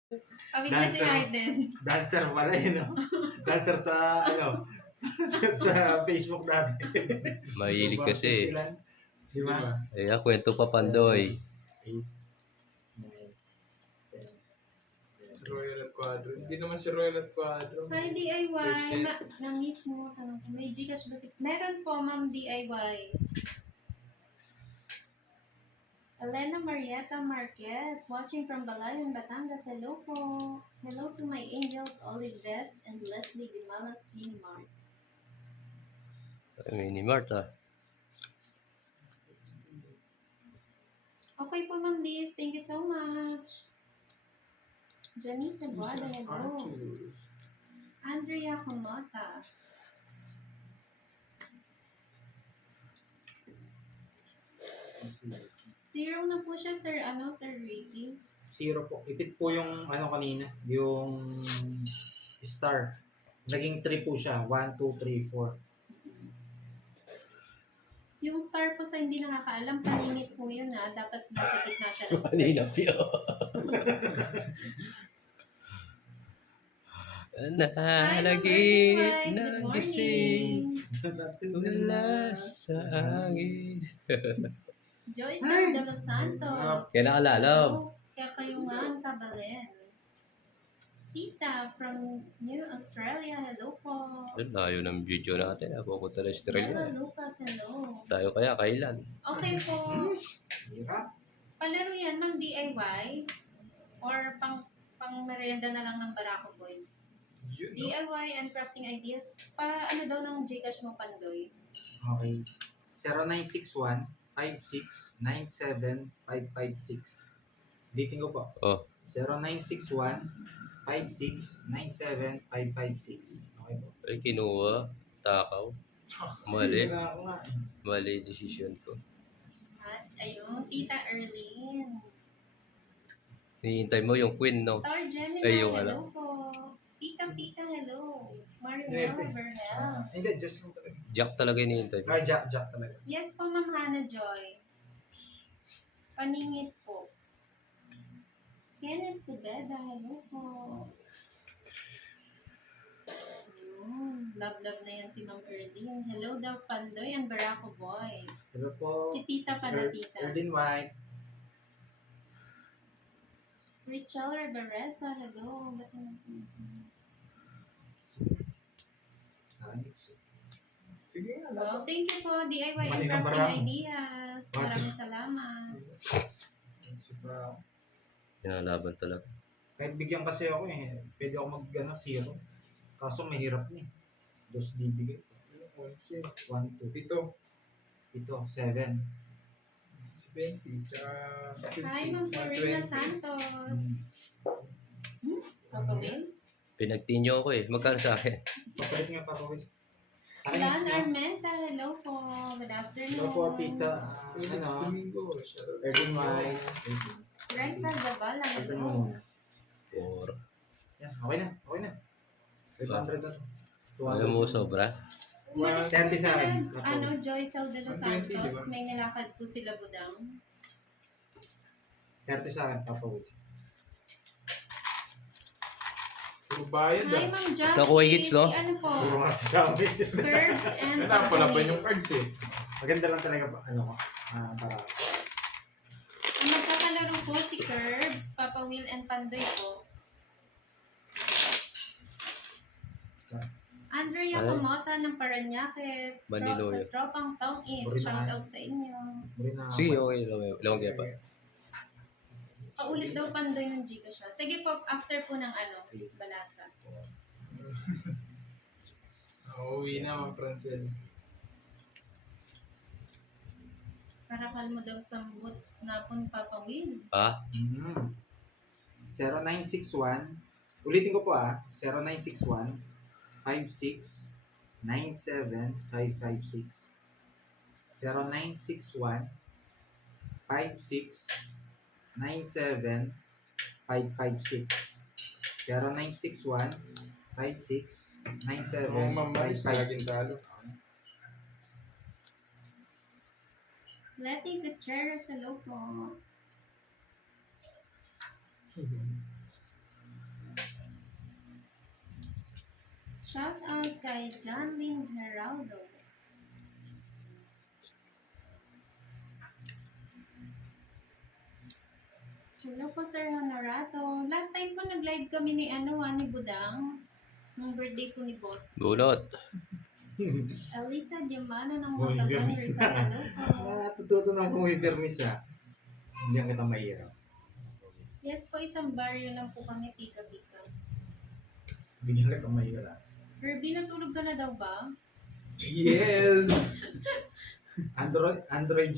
Kami kasi Dancer. Aiden. Dancer pala yun, no? Dancer sa, ano, sa Facebook dati. Mahilig Boxing kasi. sila. Di ba? Ayan, kwento pa Pandoy. 8, 9, 10, Royal at Quadro. Hindi naman si Royal at Quadro. Hi, Sir DIY. Seth. Na-miss mo. Tanong ko, may Gcash ba si... Meron po, Ma'am DIY. Elena Marietta Marquez, watching from Balayan, Batangas. Hello po. Hello to my angels, Olivet and Leslie Dimalas Minimart. Minimart ah. Okay po, Ma'am Liz. Thank you so much. Janice Aguada, hello. Arthur. Andrea Comata. Zero na po siya, Sir, Sir Ricky. 0 po. Ipit po yung, kanina, yung star. Naging 3 po siya. 1, 2, 3, 4. Yung star po sa hindi nakakaalam, paningit po yun dapat nasa gitna siya ng star. Kanina Pio. Nalaginip na gising. Wala sa hangin. Joyce Hi! de los Santos. Kaya nakalalam. Hello, kaya kayo nga ang Tabalen. Sita from New Australia, hello po. Layo ng video natin. Pupunta na Bella Australia. Lucas, hello. Tayo kaya kailan? Okay po. Hirap. Palaro yan, Ma'am DIY? Or pang merienda na lang ng Barako Boys? Yun, no? DIY and crafting ideas. Ano daw ng Gcash mo, Pandoy? Okay. 0961 56 97 556. Ulitin ko po. Oh, 0961 56 97 556. Okay po. ay kinuha. Takaw. Mali. Sira ako nga eh. Mali decision ko. At ayun, Tita Erlene. Hinihintay mo yung queen, no? Star Gemini, Ay, yung hello po. Pika, hello. Marinel Nepe. Bernal. Hindi, just lang talaga. Jack talaga hinihintay mo. Jack talaga. Yes po, Ma'am Hannah Joy. Paningit po. Kenneth Subeda, hello po. Love na yan si Ma'am Erdine. Hello daw, Pandoy and Barako Boys. Hello po. Si Tita pala, Tita. Erdin White. Richelle Barresa, hello. Sanix. Sige nga, Wow, thank you po, DIY and Mali ng crafting barako. ideas. Maraming salamat. Si Brown. Pinalaban talaga. Kahit bigyan kasi ako pwede ako zero. Kaso mahirap na eh. Dos bibigay. 11. 1, 2, Pito. ito, 7. Si 20. Tsaka Hi, Ma'am Corina Santos. Papawin? Pinagtinyo ako eh. Magkano sa akin? Papalit nga papawin. Lan Armenta, hello po. Good afternoon. Hello po, tita. Domingo. Shoutout sa Erdin inyo. White. Recta Gabala, Pagtan mo hello. muna. 4. Yan, okay na. 500 na to. Ayaw mo sobra? Umalis 30 po sa akin. sila, Joycel de los 120, di Santos. ba? May nilakad po sila budang. 30 sa akin, papawin. Puro bayad Hi, Ma'am Jackie. Nakuha yung hits, no? Si ano po? Puro nga sabi. Curbs and Wala pala ba Company. yung cards eh? Maganda lang talaga para Ang magkakalaro po si Curbs, Papa Will and Pandoy po. Andrea Ay. Comota ng Paranaque. Manilo Sa yun. Tropang Tong It. Marina. Shout out sa inyo. Sige, okay. Lamang kaya pa. Paulit daw Pandoy ng Gcash siya. Sige po, after po ng balasa. Uuwi na, Ma'am Francel. Para kalmo daw sambut na pong Papa Will. Ah? 0961. Ulitin ko po 0961 56 97 556. 0961 56 97 556. 0961 56 97 Mga mamalis na laging talo. 556. Letty Gutierrez, hello po. Shout out kay John Lynn Geraldo. Hello po, Sir Honorato. Last time po nag-live kami ni ni Budang. Nung birthday po ni Boss. Bunot. Elisa Diamano ng Uy, Montalban, gamis Rizal. na. Hello po. Tututo ng pumipermis Hindi ang kita mahirap. Yes po, isang barrio lang po kami, pika-pika. Bigyan kita mahirap. Herbie, natulog ka na daw ba? Yes! Android.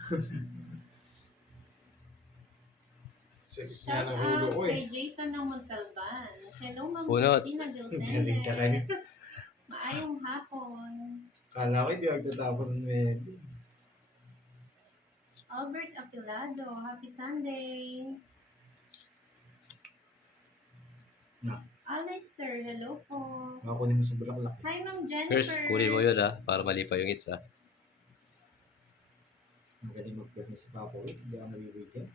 Sakit Shout nga ng ulo out ko kay eh. Jason ng Montalban. Hello, Ma'am Bunot. Christina Galing ka rin. Gilteles. Maayong hapon. Kala ko hindi magtatapon ng medyo. Albert Apilado, happy Sunday. Na. Alistair, hello po. Makakunin mo sa bulaklak. Hi, Ma'am Jennifer. First, kunin mo yun para malipa yung hits Magaling magpermis si Papa Wait. Hindi ako nabibigyan.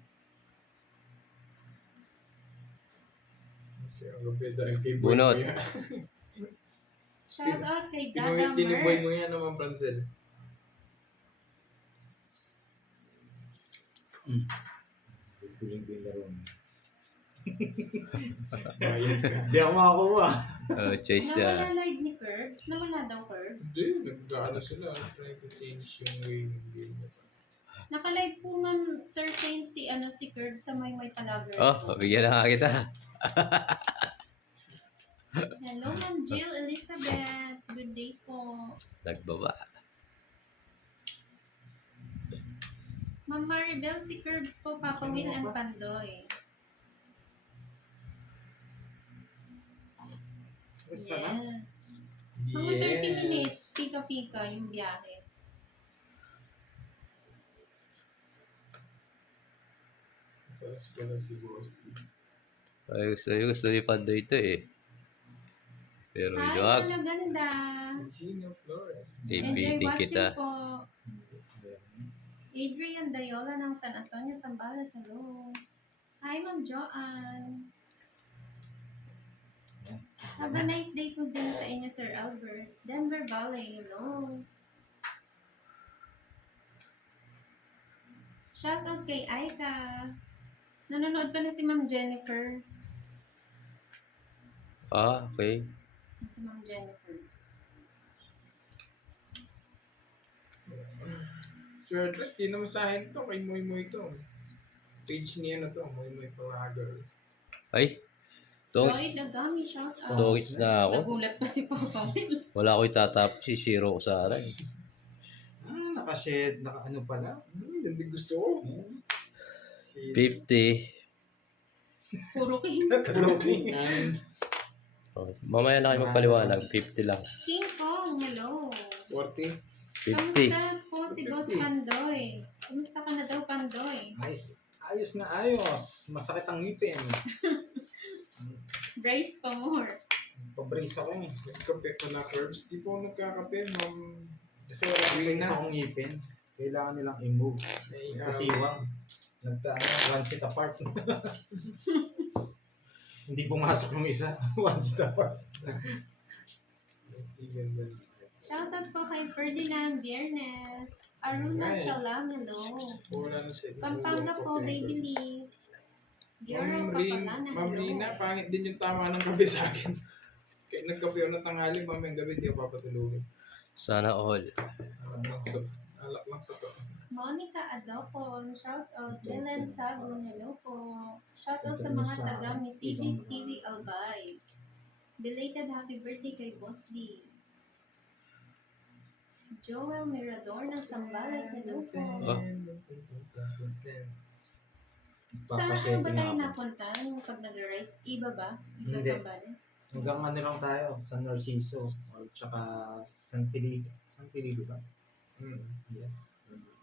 Kasi ang lupit dahil kay Boy Bunot. mo yan. Shout out kay Dada Tiniboy mo Merz. yan naman, Francel. Guling ko yung laro mo. Bayad ka. Hindi ako makakuha. Chase na. Nawala live ni Curbs. Nawala daw Curbs. Hindi, nag-ano sila. Trying to change yung way ng game. Naka-live po, Ma'am Sir Saint, si Curbs sa may Palager. Oh, bigyan na kita. Hello, Ma'am Jill Elizabeth. Good day po. Nagbaba. Ma'am Maribel, si Curbs po, Papa Will and Pandoy. Basta na? Yes. Mga 30 minutes, pika-pika yung biyahe. Tapos pala si Bosti. Ay, gusto ni Pandoy ito eh. Pero Hi, wag. mga ganda. Gina Flores. Enjoy Ipiting watching kita. po. Adrian Dayola ng San Antonio, Zambales. Hello. Hi, Ma'am Joanne. Have a nice day po din sa inyo, Sir Albert. Denver Valley, hello. Shout out kay Aika. Nanonood pa na si Ma'am Jennifer. Okay. Si Ma'am Jennifer. Sir Atlas, di naman sa akin to. Kay Moy Moy to. Page niya na to. Moy Moy Palager. Ay. Lloyd Tongits. Nagami, shout out. Tongits na ako. Nagulat pa si Papa Will. Wala ko itatapos. Sisiro ko sa aray. Naka-shed, naka-ano pala. Hindi gusto ko. 50. Puro king. Oh, mamaya na kayo magpaliwanag. 50 lang. King Kong, hello. 40. 50. Kamusta po si Boss Pandoy? Kamusta ka na daw, Pandoy? Ayos na ayos. Masakit ang ngipin. Brace pa more. Pabrace ako eh. Nagkape ko na curves. Di po ako nagkakape, ma'am. Kasi wala brace akong ngipin. Kailangan nilang i-move. Kasiwang. One seat apart. Hindi pumasok yung isa. One seat apart. Shoutout po kay Ferdinand Viernes. Aruna Right. Chalam, hello. Wala na sa Pampanga po, Baby Lee. Dioro Papalana, Ma'am Rina, hello. pangit din yung tama ng kape sa akin. Kaya nagkape ako ng tanghali, mamayang gabi, di ako papatulogin. Sana all. Alak lang sa to. Monica Adopon, shoutout. Dylan Sagun, hello po. Shoutout sa mga taga Misibis TV Albay. Belated happy birthday kay Boss D. Joel Mirador ng Sambales, hello po. Oh. Saan ano ba tayo napunta nung pag nag-rides? Iba ba? Iba Hindi. Sambales? Hanggang ano lang tayo. San Narciso. Or tsaka San Felipe. San Felipe ba? Yes.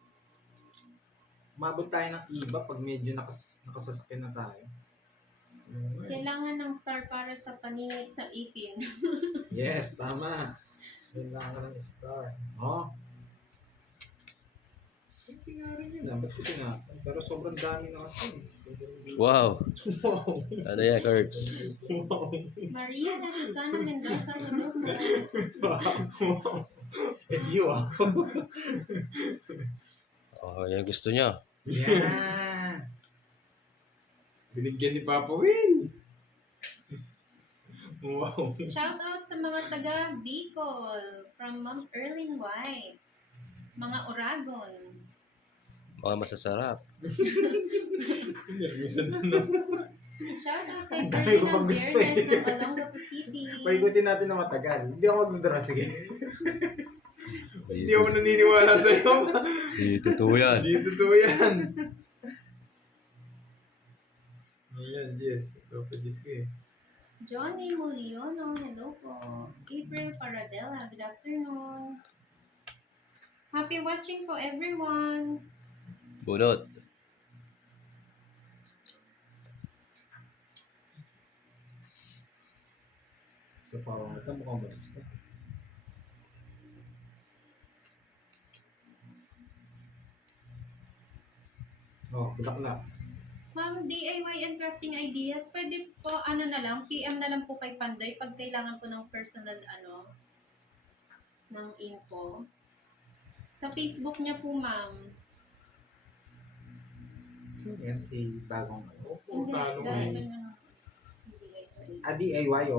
Umabot tayo ng iba pag medyo nakasasakyan na tayo. Kailangan ng star para sa paningit sa ipin. Yes, tama. Kailangan ng star. Oh. Simple nga rin yun. Ba't ko tinapon? Pero sobrang dami na kasi. Wow. Wow. Ano yan, Curbs? Wow. Maria na Susana Mendoza, hello po. Wow. Hindi wow. Oh, yan gusto niya. Yeah. Binigyan ni Papa Will. Wow. Shout out sa mga taga Bicol from Ma'am Erlyn White. Mga Oragon. Mga masasarap. Nervousan na no. Shout out kay Ang dami ko pang Ferdinand gusto Biernes eh. ng Olongapo City. Paikutin natin na matagal. Hindi ako magdadara. Sige. Hindi ako naniniwala sa'yo. Hindi totoo yan. Hindi totoo yan. Ayan, yes. Ito pa Diyos ko eh. Johnny Muliono, hello po. April Paradela, good afternoon. Happy watching po everyone. Bunot. Sa parang ito mukhang malis ka. Oh, bulak. Ma'am, DIY and crafting ideas, pwede po ano na lang, PM na lang po kay Panday pag kailangan po ng personal ng info. Sa Facebook niya po, ma'am. So, yan si bagong ano. Hindi, talo sa ko iba eh. na. DIY o...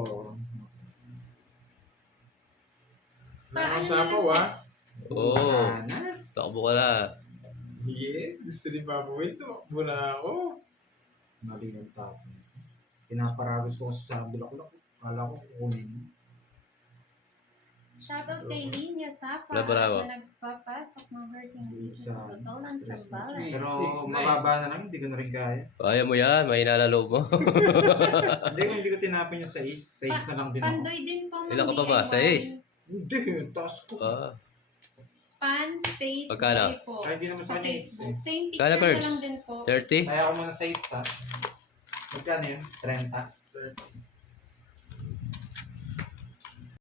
Nakakasapaw ah. Oo. Sana. Takbo ka na. Yes, gusto ni Papa Will. Tumakbo na ako. Mali yung tapon. Pinaparagos ko sa bulaklak. Kala ko kukunin. Shoutout kay Linya Sapa Bravo. na nagpapasok ng hurting dito Sa sa Botolan, Tres na Zambales. Pero 6'9". mababa na lang, hindi ko na rin kaya. Kaya mo yan. Mahina na loob mo. Hindi ko hindi ko tinapon yung 6. 6 na lang din ako. Pandoy din po, ma'am. Ilan ka pa ba? DIY. 6? Hindi, taas ko. Ah. Pan space Pagkano? boy po. Ay, hindi naman Sa sa kanya. Facebook. Same Kala, picture na Curbs? lang din po. 30? Kaya ako muna sa 8 ha. Magkano yun? 30?